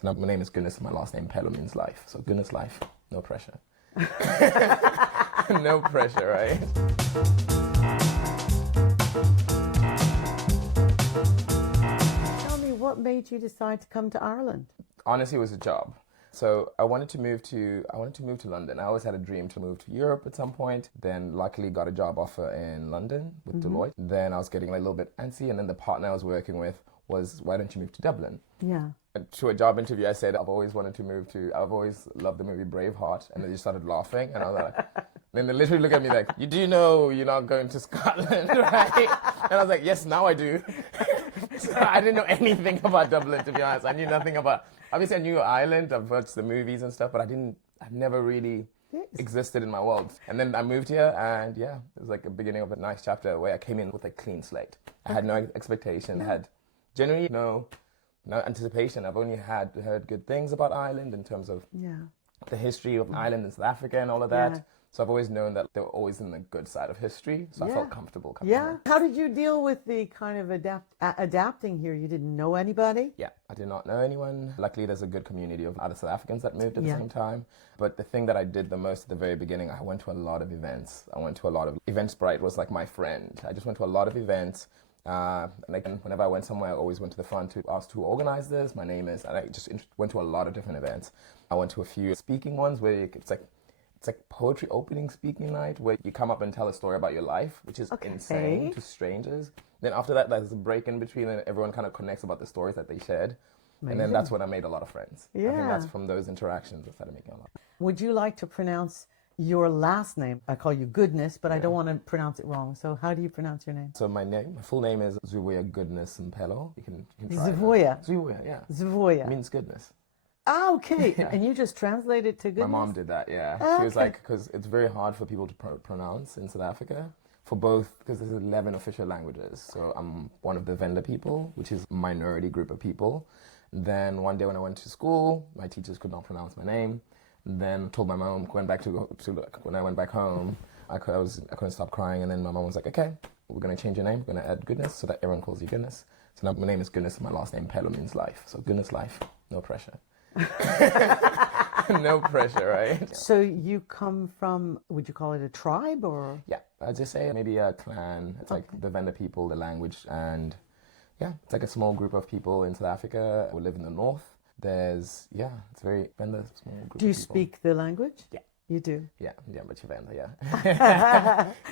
So now my name is Goodness, my last name Mphelo means life. So Goodness life, no pressure. No pressure, right? Tell me, what made you decide to come to Ireland? Honestly, it was a job. So I wanted to move to London. I always had a dream to move to Europe at some point. Then luckily got a job offer in London with Deloitte. Then I was getting like a little bit antsy, and then the partner I was working with was, why don't you move to Dublin? Yeah. To a job interview, I said, I've always loved the movie Braveheart. And they just started laughing. And I was like, then they literally looked at me like, you do know you're not going to Scotland, right? And I was like, yes, now I do. So I didn't know anything about Dublin, to be honest. I knew nothing about, obviously I knew Ireland, I've watched the movies and stuff, but I've never really existed in my world. And then I moved here, and yeah, it was like a beginning of a nice chapter where I came in with a clean slate. I had no expectation, had generally no anticipation. I've only heard good things about Ireland in terms of the history of Ireland and South Africa and all of that. So I've always known that they were always in the good side of history. So I felt comfortable coming here. How did you deal with the kind of adapting here? You didn't know anybody? Yeah, I did not know anyone. Luckily, there's a good community of other South Africans that moved at the same time. But the thing that I did the most at the very beginning, I went to a lot of events. Eventbrite was like my friend. I just went to a lot of events. Like whenever I went somewhere, I always went to the front to ask who organized this. My name is, and I just went to a lot of different events. I went to a few speaking ones where it's like poetry opening speaking night where you come up and tell a story about your life, which is insane to strangers. Then after that, there's a break in between and everyone kind of connects about the stories that they shared. Amazing. And then that's when I made a lot of friends. I think that's from those interactions I started making a lot. Would you like to pronounce your last name? I call you Goodness, but I don't want to pronounce it wrong. So how do you pronounce your name? So my full name is Zibuya Goodness Mphelo. You can try Zibuya. Zibuya, yeah. Zibuya. Means goodness. Ah, okay. And you just translated to goodness? My mom did that, yeah. She was like, because it's very hard for people to pronounce in South Africa, for both, because there's 11 official languages. So I'm one of the Venda people, which is a minority group of people. Then one day when I went to school, my teachers could not pronounce my name. Then I told my mom, when I went back home, I couldn't stop crying. And then my mom was like, okay, we're going to change your name. We're going to add Goodness so that everyone calls you Goodness. So now my name is Goodness, and my last name Mphelo means life. So Goodness life, no pressure. No pressure, right? So you come from, would you call it a tribe or? Yeah, I'd just say maybe a clan. It's like the Venda people, the language, and yeah, it's like a small group of people in South Africa. We live in the north. It's very Venda, small group of people. Do you speak the language? Yeah. You do? Yeah, but you're Venda, yeah.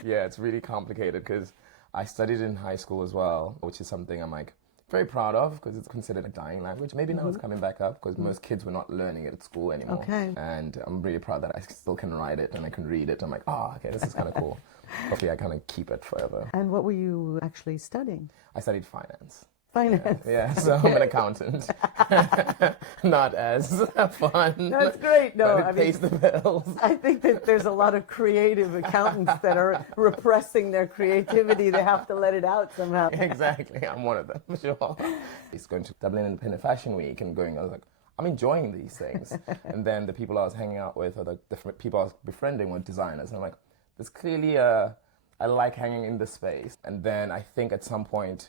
Yeah, it's really complicated because I studied in high school as well, which is something I'm like, very proud of because it's considered a dying language. Maybe now it's coming back up because most kids were not learning it at school anymore. Okay. And I'm really proud that I still can write it and I can read it. I'm like, okay, this is kind of cool. Hopefully I kind of keep it forever. And what were you actually studying? I studied finance. Finance. Yeah, so I'm an accountant. Not as fun. That's great. No, but it pays the bills. I think that there's a lot of creative accountants that are repressing their creativity. They have to let it out somehow. Exactly. I'm one of them, for sure. He's going to Dublin Independent Fashion Week and I was like, I'm enjoying these things. And then the people I was hanging out with or the people I was befriending were designers. And I'm like, there's clearly I like hanging in this space. And then I think at some point,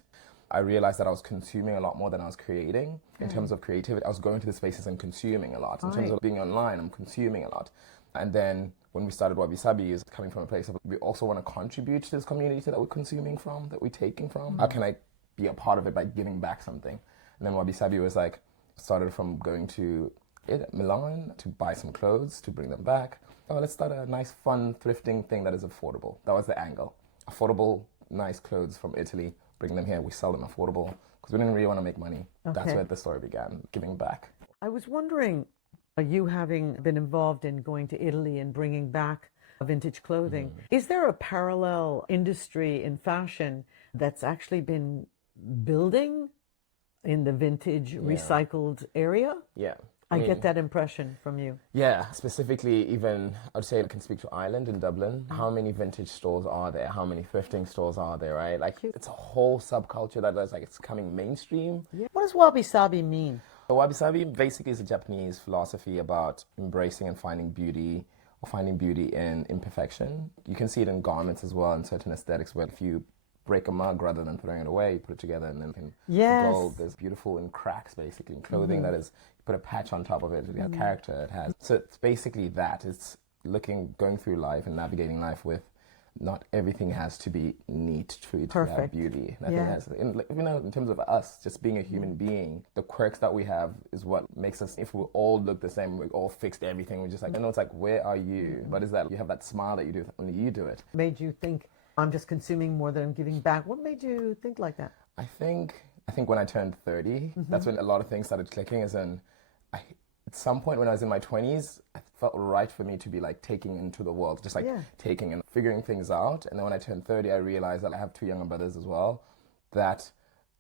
I realized that I was consuming a lot more than I was creating. In terms of creativity, I was going to the spaces and consuming a lot. In terms of being online, I'm consuming a lot. And then when we started Wabi Sabi, is coming from a place of we also want to contribute to this community that we're consuming from, that we're taking from. How can I be a part of it by giving back something? And then Wabi Sabi was like, started from going to Milan to buy some clothes, to bring them back. Oh, let's start a nice, fun, thrifting thing that is affordable. That was the angle. Affordable, nice clothes from Italy. Bring them here, we sell them affordable, because we didn't really want to make money. Okay. That's where the story began, giving back. I was wondering, you having been involved in going to Italy and bringing back vintage clothing, is there a parallel industry in fashion that's actually been building in the vintage recycled area? Yeah. I get that impression from you. Yeah, specifically even, I'd say I can speak to Ireland in Dublin. How many vintage stores are there? How many thrifting stores are there, right? Like, it's a whole subculture that is like, it's coming mainstream. Yeah. What does Wabi Sabi mean? So Wabi Sabi basically is a Japanese philosophy about embracing and finding beauty, or finding beauty in imperfection. You can see it in garments as well, in certain aesthetics, where if you break a mug rather than throwing it away, you put it together and then can gold. There's beautiful in cracks, basically, in clothing that is put a patch on top of it. It has character. It has. So it's basically that. It's going through life and navigating life with. Not everything has to be neat to have beauty. Nothing has, in terms of us, just being a human being, the quirks that we have is what makes us, if we all look the same, we all fixed everything, we're just like, it's like, where are you? What is that? You have that smile that you do, only you do it. Made you think, I'm just consuming more than I'm giving back. What made you think like that? I think when I turned 30, that's when a lot of things started clicking, at some point when I was in my 20s, it felt right for me to be like taking into the world, just like taking and figuring things out. And then when I turned 30, I realized that I have two younger brothers as well, that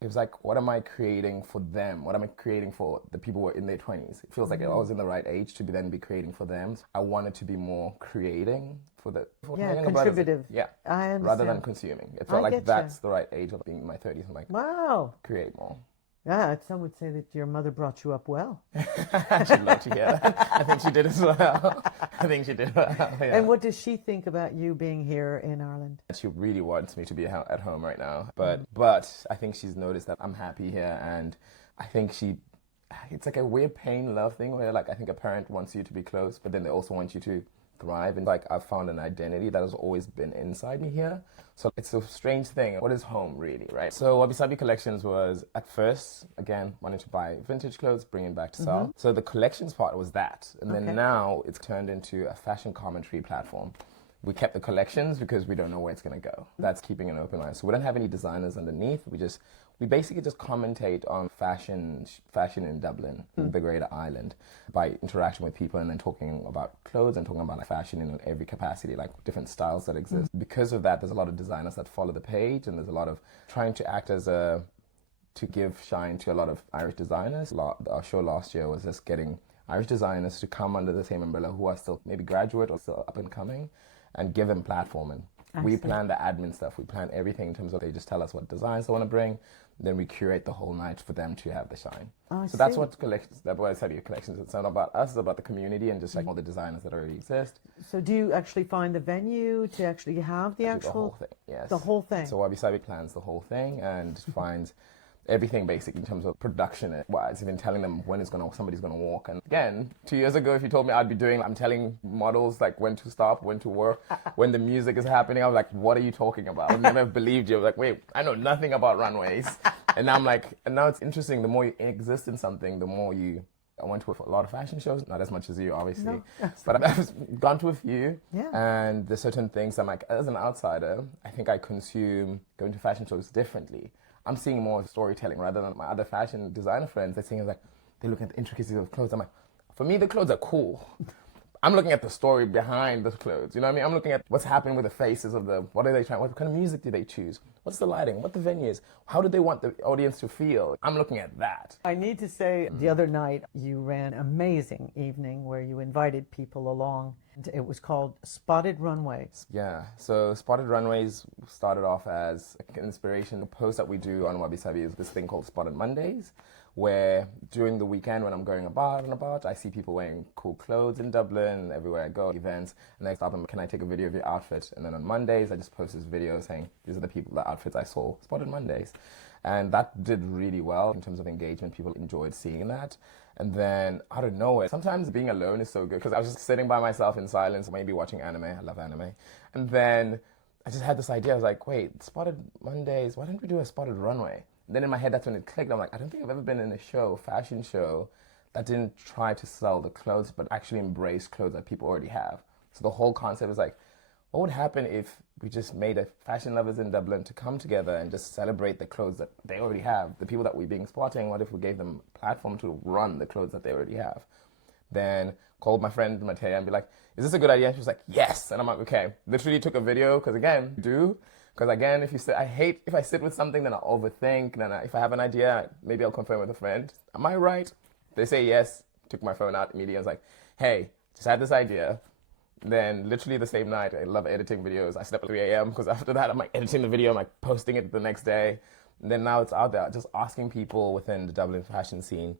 it was like, what am I creating for them? What am I creating for the people who are in their 20s? It feels like I was in the right age to then be creating for them. I wanted to be more creating for my younger contributive. brothers. Yeah, I understand. rather than consuming. It felt like that's the right age of being in my 30s. I'm like, wow, create more. Yeah, some would say that your mother brought you up well. She'd love to hear that. I think she did as well. Yeah. And what does she think about you being here in Ireland? She really wants me to be at home right now. But I think she's noticed that I'm happy here. And I think it's like a weird pain-love thing where like I think a parent wants you to be close, but then they also want you to thrive. And like I've found an identity that has always been inside me here. So it's a strange thing. What is home really, right? So Wabi Sabi Collections was at first, again, wanting to buy vintage clothes, bring it back to sell. So the collections part was that. And then now it's turned into a fashion commentary platform. We kept the collections because we don't know where it's going to go. That's keeping an open eye. So we don't have any designers underneath. We basically just commentate on fashion in Dublin, the Greater Island, by interacting with people and then talking about clothes and talking about like fashion in every capacity, like different styles that exist. Because of that, there's a lot of designers that follow the page, and there's a lot of trying to act as to give shine to a lot of Irish designers. Our show last year was just getting Irish designers to come under the same umbrella who are still maybe graduate or still up and coming, and give them platform. And we plan the admin stuff. We plan everything in terms of they just tell us what designs they want to bring. Then we curate the whole night for them to have the shine. So that's what collections. That's why I said your collections. It's not about us. It's about the community and just like all the designers that already exist. So do you actually find the venue to actually have the actual the whole thing? Yes, the whole thing. So Wabi Sabi plans the whole thing and finds everything basically in terms of production wise, even telling them when somebody's gonna walk. And again, 2 years ago, if you told me I'm telling models like when to stop, when to work, when the music is happening, I was like, what are you talking about? I would never have believed you. I was like, wait, I know nothing about runways. And now it's interesting, the more you exist in something, the more I went to a lot of fashion shows, not as much as you, obviously. No, but I've gone to a few, and there's certain things I'm like, as an outsider, I think I consume going to fashion shows differently. I'm seeing more storytelling rather than my other fashion designer friends. They're seeing like, they look at the intricacies of clothes. I'm like, for me, the clothes are cool. I'm looking at the story behind the clothes. You know what I mean? I'm looking at what's happening with the faces of what are they trying, what kind of music do they choose? What's the lighting? What the venue is? How do they want the audience to feel? I'm looking at that. I need to say, the other night you ran an amazing evening where you invited people along. It was called Spotted Runway. Yeah, so Spotted Runways started off as an inspiration. The post that we do on Wabi Sabi is this thing called Spotted Mondays, where during the weekend when I'm going about, I see people wearing cool clothes in Dublin, everywhere I go, events, and I stop them, can I take a video of your outfit? And then on Mondays, I just post this video saying, these are the outfits I saw, Spotted Mondays. And that did really well in terms of engagement. People enjoyed seeing that. And then out of nowhere, sometimes being alone is so good because I was just sitting by myself in silence, maybe watching anime. I love anime. And then I just had this idea. I was like, wait, Spotted Mondays, why don't we do a Spotted Runway? And then in my head, that's when it clicked. I'm like, I don't think I've ever been in a fashion show, that didn't try to sell the clothes, but actually embrace clothes that people already have. So the whole concept is like, what would happen if we just made a fashion lovers in Dublin to come together and just celebrate the clothes that they already have, the people that we're being sporting? What if we gave them a platform to run the clothes that they already have? Then called my friend Matea and be like, is this a good idea? She was like, yes. And I'm like, okay. Literally took a video, because again, I hate if I sit with something, then I'll overthink. Then if I have an idea, maybe I'll confirm with a friend. Am I right? They say yes. Took my phone out immediately. I was like, hey, just had this idea. Then literally the same night, I love editing videos. I slept at 3 a.m. because after that, I'm like editing the video, I'm like posting it the next day. And then now it's out there, just asking people within the Dublin fashion scene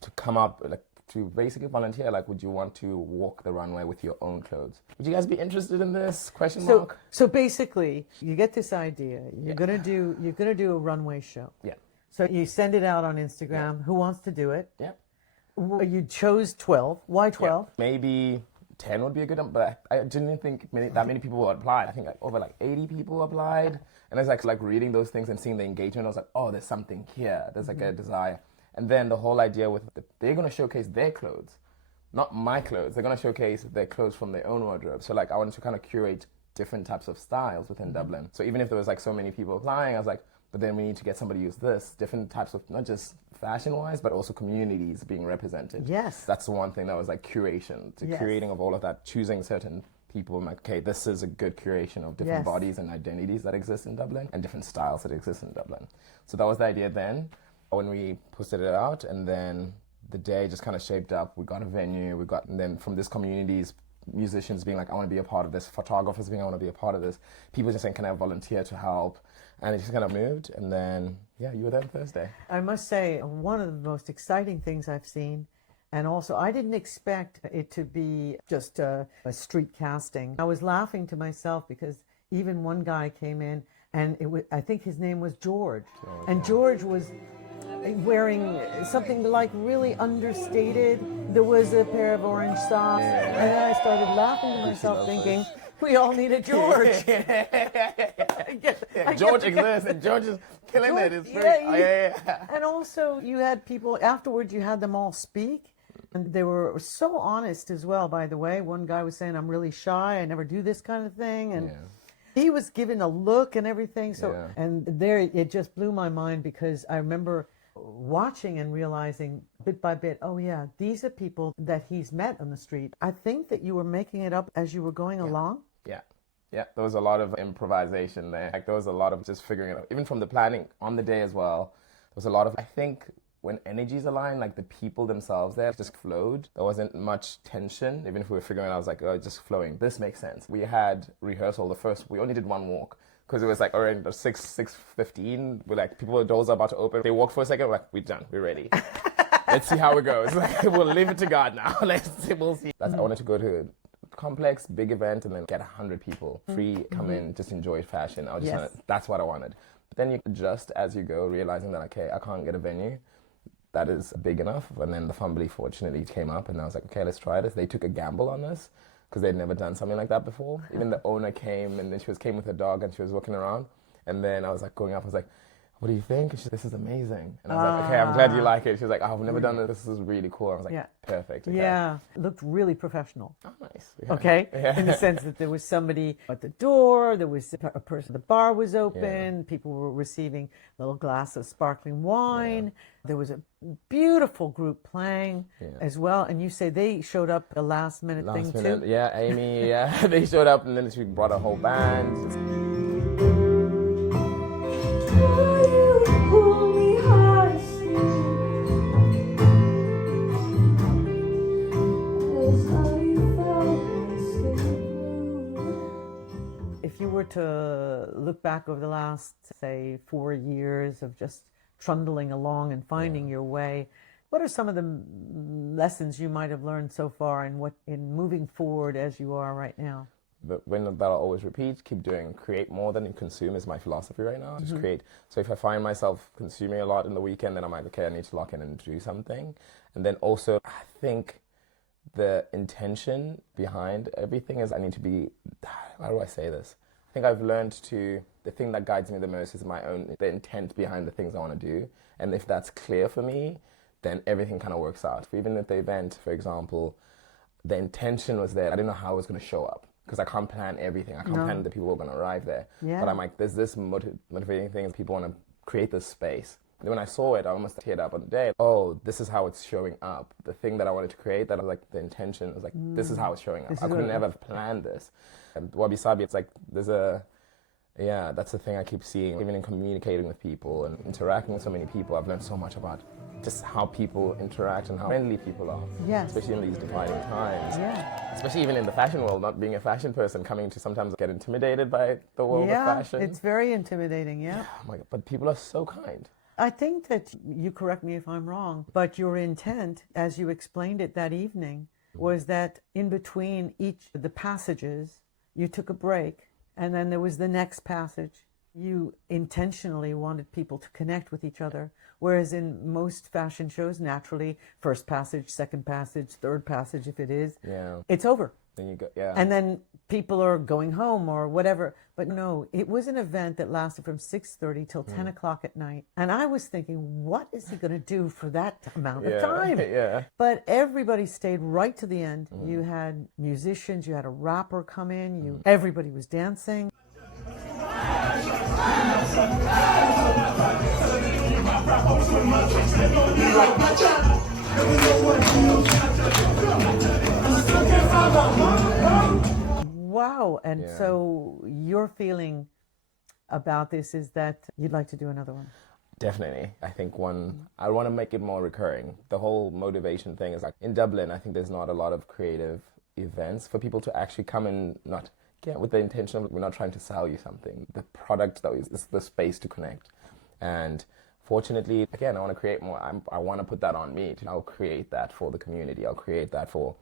to come up, like to basically volunteer. Like, would you want to walk the runway with your own clothes? Would you guys be interested in this? Question mark. So basically, you get this idea. You're gonna do a runway show. Yeah. So you send it out on Instagram. Yeah. Who wants to do it? Yeah. You chose 12. Why 12? Maybe 10 would be a good number, but I didn't think that many people would apply. I think like over like 80 people applied. And I was like reading those things and seeing the engagement. I was like, oh, there's something here. There's like a desire. And then the whole idea with they're going to showcase their clothes, not my clothes. They're going to showcase their clothes from their own wardrobe. So like I wanted to kind of curate different types of styles within Dublin. So even if there was like so many people applying, I was like, but then we need to get somebody who use this, different types of, not just fashion-wise, but also communities being represented. Yes. That's the one thing that was like curation, the curating of all of that, choosing certain people. I'm like, okay, this is a good curation of different bodies and identities that exist in Dublin and different styles that exist in Dublin. So that was the idea then when we posted it out, and then the day just kind of shaped up. We got a venue, and then from this communities, musicians being like, I want to be a part of this, photographers being, I want to be a part of this, people just saying, can I volunteer to help? And it just kind of moved, and then, you were there on Thursday. I must say, one of the most exciting things I've seen, and also I didn't expect it to be just a street casting. I was laughing to myself because even one guy came in, and I think his name was George. And George was wearing something like really understated. There was a pair of orange socks, and then I started laughing to myself thinking, we all need a George. George exists, and George is killing it. It's And also, you had people, afterwards, you had them all speak, and they were so honest as well, by the way. One guy was saying, I'm really shy, I never do this kind of thing, and he was given a look and everything. So, and there, it just blew my mind, because I remember watching and realizing bit by bit, oh yeah, these are people that he's met on the street. I think that you were making it up as you were going along. Yeah, there was a lot of improvisation there. Like there was a lot of just figuring it out. Even from the planning on the day as well, there was a lot of, I think when energies align, like the people themselves there just flowed. There wasn't much tension. Even if we were figuring it out, I was like, oh, just flowing. This makes sense. We had rehearsal. We only did one walk, because it was like around 6:15. We're like, the doors are about to open. They walked for a second. We're like, we're done. We're ready. Let's see how it goes. Like, we'll leave it to God now. We'll see. I wanted to go to a complex, big event, and then get 100 people free, come in, just enjoy fashion. I was just that's what I wanted. But then you adjust as you go, realizing that, okay, I can't get a venue that is big enough. And then the Fumbly fortunately came up, and I was like, okay, let's try this. They took a gamble on us, because they'd never done something like that before. Even the owner came, and then she came with her dog, and she was walking around. And then I was like going up, I was like, what do you think? And she said, this is amazing. And I was like, okay, I'm glad you like it. She was like, I've never done this. This is really cool. I was like, perfect. Okay. Yeah, it looked really professional. Oh, nice. Yeah. Okay, in the sense that there was somebody at the door, there was a person, the bar was open, people were receiving a little glass of sparkling wine. There was a beautiful group playing as well. And you say they showed up a last minute thing too? Yeah, Amy, they showed up, and then she brought a whole band. If you were to look back over the last, say, 4 years of just trundling along and finding your way, what are some of the lessons you might have learned so far, and what in moving forward as you are right now? But that I'll always repeat, keep doing, create more than you consume is my philosophy right now. Just create. So if I find myself consuming a lot in the weekend, then I'm like, okay, I need to lock in and do something. And then also, I think the intention behind everything is I need to be, how do I say this? I think I've learned the thing that guides me the most is the intent behind the things I want to do. And if that's clear for me, then everything kind of works out. Even at the event, for example, the intention was there. I didn't know how it was going to show up, because I can't plan everything. I can't plan the people who are going to arrive there. Yeah. But I'm like, there's this motivating thing. People want to create this space. And when I saw it, I almost teared up on the day. Oh, this is how it's showing up. The thing that I wanted to create, that was like the intention, was like, this is how it's showing up. I could never have planned this. And Wabi Sabi, it's like, that's the thing I keep seeing. Even in communicating with people and interacting with so many people, I've learned so much about just how people interact and how friendly people are. Yes. Especially in these defining times. Yeah. Especially even in the fashion world, not being a fashion person, coming to sometimes get intimidated by the world of fashion. It's very intimidating, Oh my God, but people are so kind. I think that, you correct me if I'm wrong, but your intent, as you explained it that evening, was that in between each of the passages, you took a break, and then there was the next passage. You intentionally wanted people to connect with each other, whereas in most fashion shows, naturally, first passage, second passage, third passage, if it is, it's over. Then you go, yeah. And then people are going home or whatever. But no, it was an event that lasted from 6:30 till 10 o'clock at night. And I was thinking, what is he going to do for that amount of time? Yeah. But everybody stayed right to the end. You had musicians, you had a rapper come in, everybody was dancing. Wow. And so your feeling about this is that you'd like to do another one? Definitely. I think I want to make it more recurring. The whole motivation thing is like, in Dublin, I think there's not a lot of creative events for people to actually come and not get with the intention of, we're not trying to sell you something. The product that is the space to connect. And fortunately, again, I want to create more. I want to put that on me. I'll create that for the community. I'll create that for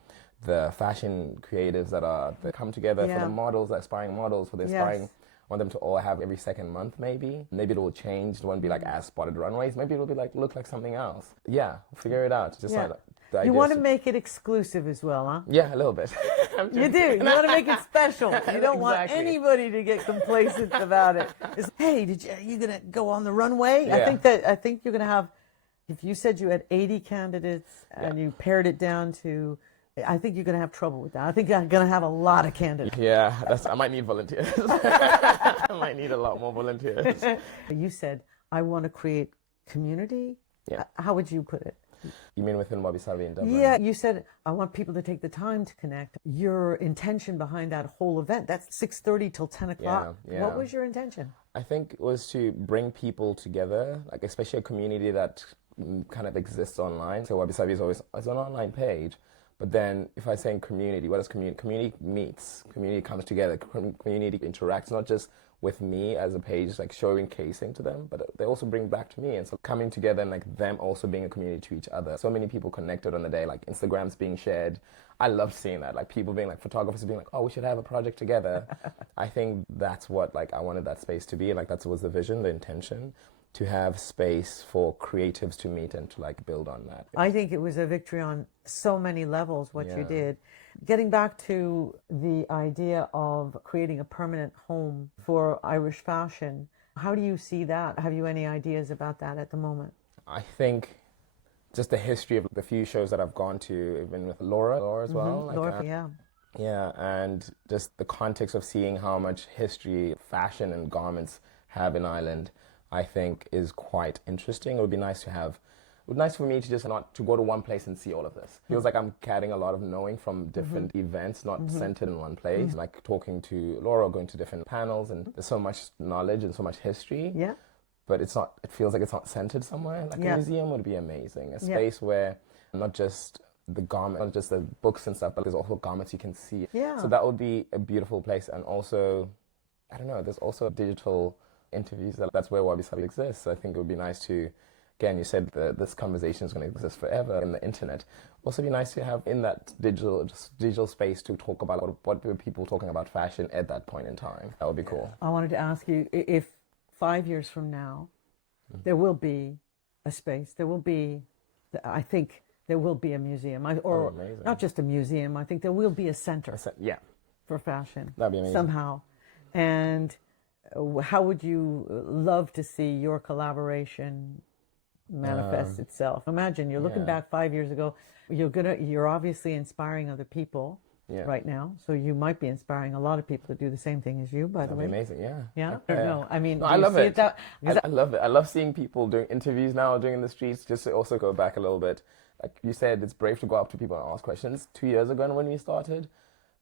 the fashion creatives that come together, for the models, the aspiring models, for the aspiring. I want them to all have every second month, maybe. Maybe it will change. It won't be like as spotted runways. Maybe it'll be like, look like something else. Yeah, figure it out. Just like the idea. You want to make it exclusive as well, huh? Yeah, a little bit. You do. You want to make it special. You don't want anybody to get complacent about it. It's, hey, you gonna go on the runway? Yeah. I think you're gonna have. If you said you had 80 candidates and you pared it down to, I think you're going to have trouble with that. I think you're going to have a lot of candidates. Yeah, I might need volunteers. I might need a lot more volunteers. You said, I want to create community. Yeah. How would you put it? You mean within Wabi Sabi in Dublin? Yeah, you said, I want people to take the time to connect. Your intention behind that whole event, that's 6:30 till 10 o'clock. Yeah. What was your intention? I think it was to bring people together, like especially a community that kind of exists online. So Wabi Sabi is always it's an online page. But then if I say community, what is community? Community meets, community comes together, community interacts, not just with me as a page, like showcasing to them, but they also bring back to me. And so coming together and like them also being a community to each other. So many people connected on the day, like Instagrams being shared. I love seeing that, like people being like, photographers being like, oh, we should have a project together. I think that's what like I wanted that space to be. Like that was the vision, the intention, to have space for creatives to meet and to like build on that. I think it was a victory on so many levels, what you did. Getting back to the idea of creating a permanent home for Irish fashion, how do you see that? Have you any ideas about that at the moment? I think just the history of the few shows that I've gone to, even with Laura as well. Like, Laura, yeah, and just the context of seeing how much history fashion and garments have in Ireland, I think is quite interesting. It would be nice to have, it would be nice for me to just not to go to one place and see all of this. Feels like I'm getting a lot of knowing from different events, not centered in one place. Like talking to Laura, going to different panels, and there's so much knowledge and so much history. Yeah. But it's not, it feels like it's not centered somewhere. Like a museum would be amazing. A space where not just the garment, not just the books and stuff, but there's also garments you can see. Yeah. So that would be a beautiful place. And also, I don't know, there's also digital interviews. That's where Wabi Sabi exists. So I think it would be nice to, again, you said this conversation is going to exist forever in the internet. Also be nice to have in that digital space to talk about what were people talking about fashion at that point in time. That would be cool. I wanted to ask you if 5 years from now, there will be a space, there will be, I think there will be a museum, or not just a museum, I think there will be a center for fashion. That'd be amazing. Somehow. And how would you love to see your collaboration manifest itself? Imagine you're looking back 5 years ago, you're obviously inspiring other people. Right now, so you might be inspiring a lot of people to do the same thing as you. By the way, amazing, yeah. No, I mean, I love it. I love it. I love seeing people doing interviews now, doing in the streets. Just to also go back a little bit, like you said, it's brave to go up to people and ask questions. 2 years ago, when we started,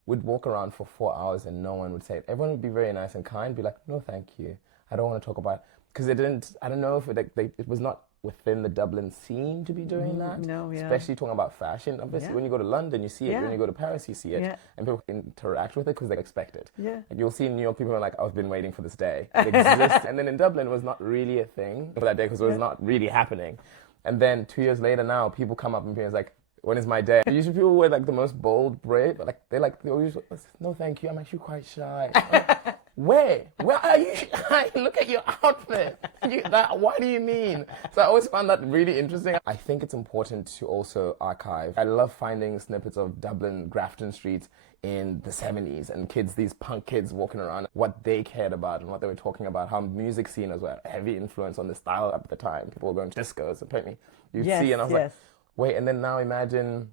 we'd walk around for 4 hours and no one would say it. Everyone would be very nice and kind, be like, "No, thank you. I don't want to talk about," because it didn't. I don't know if it was not within the Dublin scene to be doing that. No, Especially talking about fashion. Obviously, when you go to London, you see it. When you go to Paris, you see it. And people interact with it because they expect it. Like you'll see in New York, people are like, "I've been waiting for this day." It exists. And then in Dublin, it was not really a thing for that day because it was not really happening. And then 2 years later now, people come up and be like, "When is my day?" Usually people were like the most bold, brave, but like they always, "No, thank you. I'm actually quite shy." Where are you? Look at your outfit. What do you mean? So I always found that really interesting. I think it's important to also archive. I love finding snippets of Dublin, Grafton Street in the 70s and these punk kids walking around, what they cared about and what they were talking about, how music scene was a heavy influence on the style at the time. People were going to discos, apparently. You'd see, and I was like, wait, and then now imagine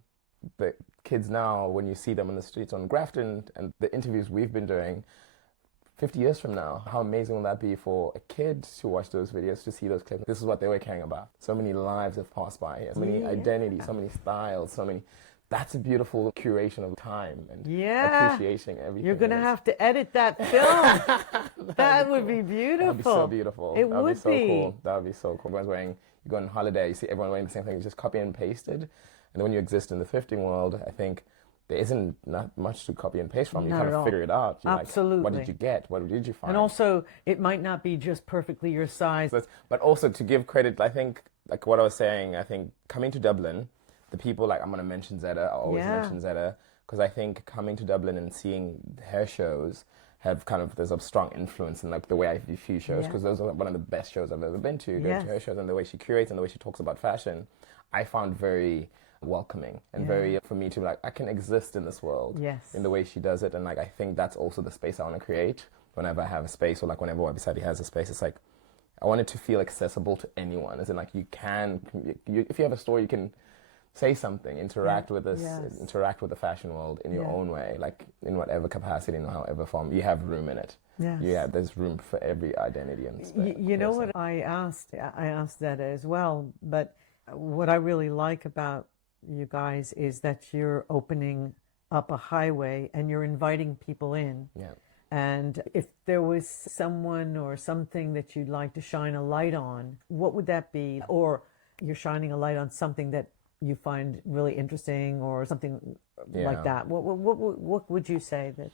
the kids now, when you see them on the streets on Grafton and the interviews we've been doing, 50 years from now, how amazing will that be for a kid to watch those videos, to see those clips? This is what they were caring about. So many lives have passed by here, so many identities, so many styles, so many... That's a beautiful curation of time and appreciating everything. You're going to have to edit that film. That would be beautiful. That would be so beautiful. It would be. So cool. That would be so cool. You go on holiday, you see everyone wearing the same thing, you just copy and pasted. And then when you exist in the thrifting world, I think there isn't not much to copy and paste from. You kind of figure it out. You're Absolutely. Like, what did you get? What did you find? And also, it might not be just perfectly your size. But also, to give credit, I think, like what I was saying, I think coming to Dublin, the people, like, I'm going to mention Zeta, I always mention Zeta, because I think coming to Dublin and seeing her shows have there's a strong influence in, like, the way I view shows, because those are one of the best shows I've ever been to, going to her shows, and the way she curates and the way she talks about fashion, I found very welcoming and very, for me to be like, I can exist in this world in the way she does it. And like, I think that's also the space I want to create whenever I have a space, or like whenever Wabi Sabi has a space. It's like, I want it to feel accessible to anyone. As in, like, if you have a story, you can say something, interact with this, interact with the fashion world in your own way, like in whatever capacity, in however form. You have room in it. There's room for every identity and space. You know what I asked that as well, but what I really like about you guys is that you're opening up a highway and you're inviting people in. And if there was someone or something that you'd like to shine a light on, what would that be? Or you're shining a light on something that you find really interesting, or something like that. What would you say that?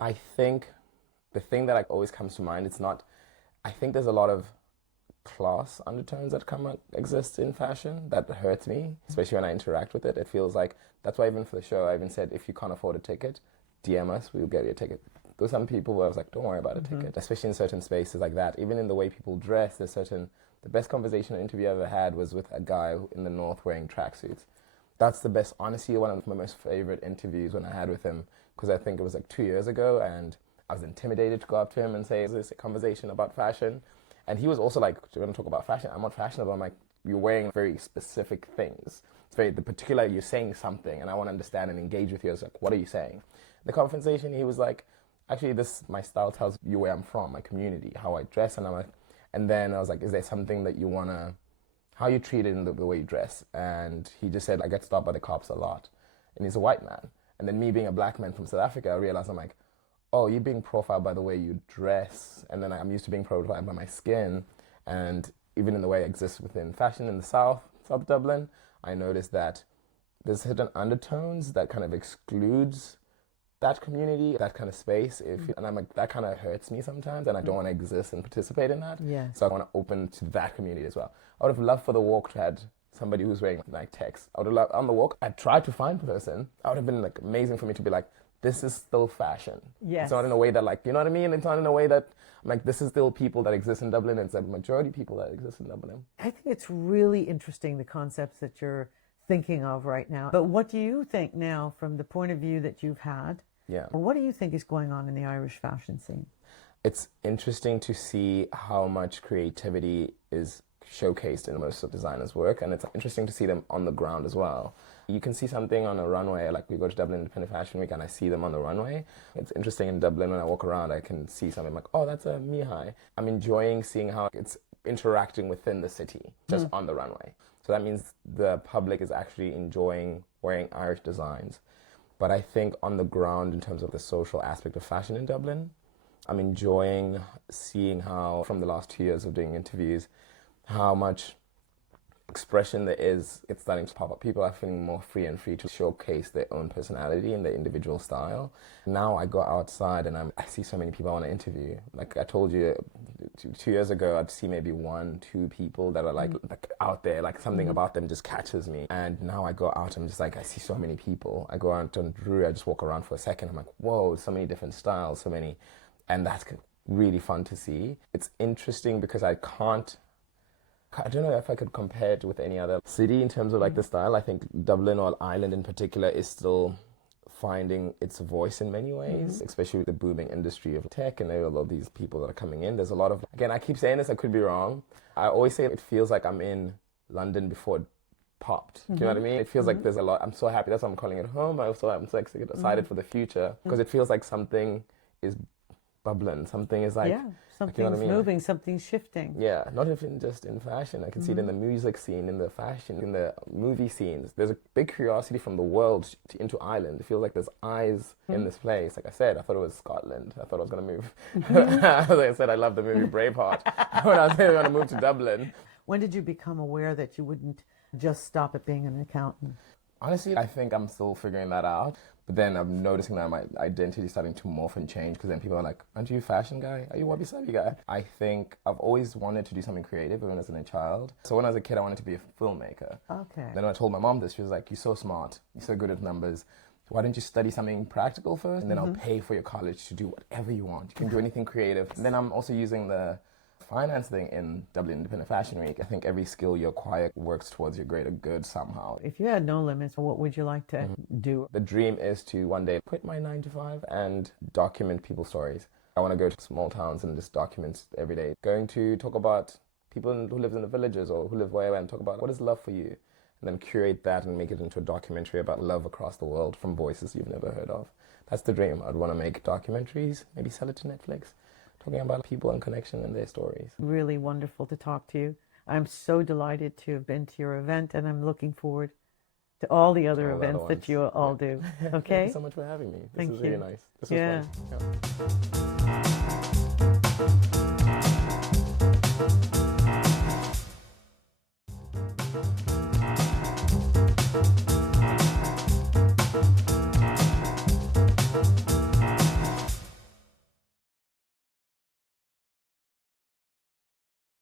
I think the thing that always comes to mind, I think there's a lot of class undertones that exist in fashion that hurts me, especially when I interact with it. It feels like, that's why even for the show, I even said, if you can't afford a ticket, DM us, we'll get you a ticket. There's some people where I was like, don't worry about a ticket, especially in certain spaces like that. Even in the way people dress, the best conversational interview I ever had was with a guy in the north wearing tracksuits. That's the best, honestly, one of my most favorite interviews when I had with him, because I think it was like 2 years ago, and I was intimidated to go up to him and say, is this a conversation about fashion? And he was also like, do you want to talk about fashion? I'm not fashionable. I'm like, you're wearing very specific things. It's very, the particular, you're saying something, and I want to understand and engage with you. I was like, what are you saying? The conversation, he was like, actually, my style tells you where I'm from, my community, how I dress. And I'm like, and then I was like, is there something that you want to, how you treat it in the way you dress? And he just said, I get stopped by the cops a lot. And he's a white man. And then me being a black man from South Africa, I realized, I'm like, oh, you're being profiled by the way you dress. And then I'm used to being profiled by my skin. And even in the way I exist within fashion in the South Dublin, I noticed that there's certain undertones that kind of excludes that community, that kind of space. And I'm like, that kind of hurts me sometimes, and I don't want to exist and participate in that. So I want to open to that community as well. I would have loved for the walk to have somebody who's wearing like text. I would have loved, on the walk, I tried to find a person. I would have been like amazing for me to be like, this is still fashion. It's not in a way that, like, you know what I mean? It's not in a way that, I'm like, this is still people that exist in Dublin. It's a majority of people that exist in Dublin. I think it's really interesting, the concepts that you're thinking of right now. But what do you think now, from the point of view that you've had? What do you think is going on in the Irish fashion scene? It's interesting to see how much creativity is showcased in most of designers' work, and it's interesting to see them on the ground as well. You can see something on a runway, like we go to Dublin Independent Fashion Week and I see them on the runway. It's interesting in Dublin when I walk around, I can see something like, oh, that's a MIHAI. I'm enjoying seeing how it's interacting within the city, just on the runway. So that means the public is actually enjoying wearing Irish designs. But I think on the ground, in terms of the social aspect of fashion in Dublin, I'm enjoying seeing how, from the last 2 years of doing interviews, how much expression there is. It's starting to pop up. People are feeling more free to showcase their own personality and their individual style. Now I go outside and I see so many people I want to interview. Like I told you, 2 years ago, I'd see maybe 1-2 people that are like out there, like something about them just catches me. And now I go out, I'm just like, I see so many people. I go out on Drew, I just walk around for a second. I'm like, whoa, so many different styles, so many And that's really fun to see. It's interesting because I don't know if I could compare it with any other city in terms of like the style. I think Dublin or Ireland in particular is still finding its voice in many ways, especially with the booming industry of tech and all of these people that are coming in. There's a lot of, again, I keep saying this, I could be wrong. I always say it feels like I'm in London before it popped. Do you know what I mean? It feels like there's a lot. I'm so happy. That's why I'm calling it home. I'm so excited for the future because it feels like something is bubbling. Something is like, something's you know what I mean? moving, something's shifting. Yeah, not even just in fashion. I can see it in the music scene, in the fashion, in the movie scenes. There's a big curiosity from the world into Ireland. It feels like there's eyes in this place. Like I said, I thought it was Scotland. I thought I was going to move. Like I said, I love the movie Braveheart. When I was going to move to Dublin. When did you become aware that you wouldn't just stop at being an accountant? Honestly, I think I'm still figuring that out. But then I'm noticing that my identity is starting to morph and change because then people are like, aren't you a fashion guy? Are you a Wabi Sabi guy? I think I've always wanted to do something creative even as a child. So when I was a kid, I wanted to be a filmmaker. Okay. Then when I told my mom this, she was like, you're so smart. You're so good at numbers. Why don't you study something practical first? And then I'll pay for your college to do whatever you want. You can do anything creative. And then I'm also using the finance thing in Dublin Independent Fashion Week. I think every skill you acquire works towards your greater good somehow. If you had no limits, what would you like to do? The dream is to one day quit my 9 to 5 and document people's stories. I want to go to small towns and just document every day. Going to talk about people who live in the villages or who live wherever and talk about what is love for you. And then curate that and make it into a documentary about love across the world from voices you've never heard of. That's the dream. I'd want to make documentaries, maybe sell it to Netflix. Talking about people and connection and their stories. Really wonderful to talk to you. I'm so delighted to have been to your event, and I'm looking forward to all the other events that you all do. Okay? Thank you so much for having me. This is really nice. This was fun. Yeah.